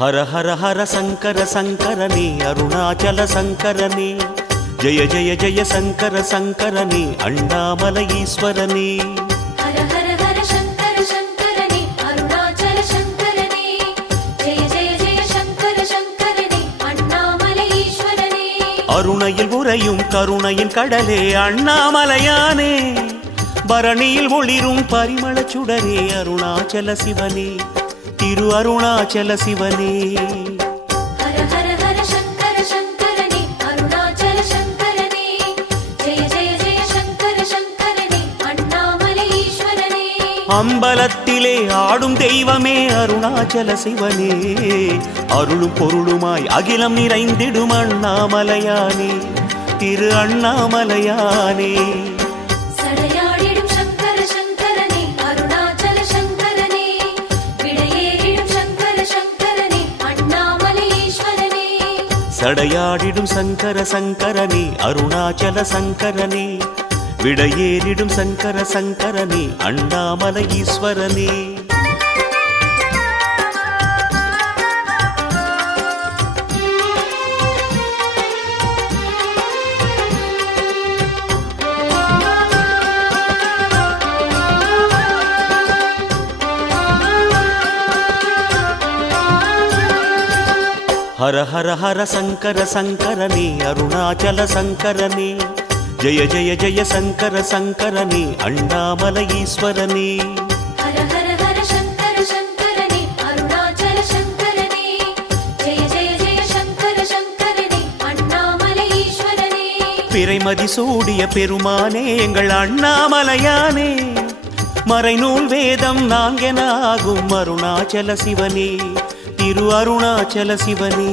हर हर हर शंकर शंकरने अरुणाचल शंकरने जय जय जय शंकर शंकरने अण्णामलै ईश्वरने हर हर हर शंकर शंकरने अरुणाचल शंकरने जय जय जय शंकर शंकरने अण्णामलै ईश्वरने अरुणैயில் உறையும் கருணையின் கடலே அண்ணாமலையானே பரணியில் ஒளிரும் பரிமளச் சுடரே அருணாச்சல சிவனே திரு அருணாச்சல சிவனே हर हर हर शंकर शंकरने अरुणाचल शंकरने जय जय जय शंकर शंकरने अण्णामलै ईश्वरने அம்பலத்திலே ஆடும் தெய்வமே அருணாச்சல சிவனே அருளும் பொருளுமாய் அகிலம் நிறைந்திடும் அண்ணாமலையானே திரு அண்ணாமலையானே சடையாடிடும் சங்கர சங்கரனே அருணாச்சல சங்கரனே விடையேறிடும் சங்கர சங்கரனே அண்ணாமலை ஈஸ்வரனே சடையாடிடும் சங்கர சங்கரனே அருணாச்சல சங்கரனே விடையேறிடும் சங்கர சங்கரனே அண்ணாமலை ஈஸ்வரனே हर हर हर शंकर शंकरने अरुणाचल शंकरने जय जय जय शंकर शंकरने अण्णामलै ईश्वरने हर हर हर शंकर शंकरने अरुणाचल शंकरने जय जय जय शंकर शंकरने अण्णामलै ईश्वरने பிறைமதி சூடிய பெருமானே எங்கள் அண்ணாமலையானே மறைநூல் வேதம் நான்கென ஆகும் அருணாச்சல சிவனே திரு அருணாச்சல சிவனே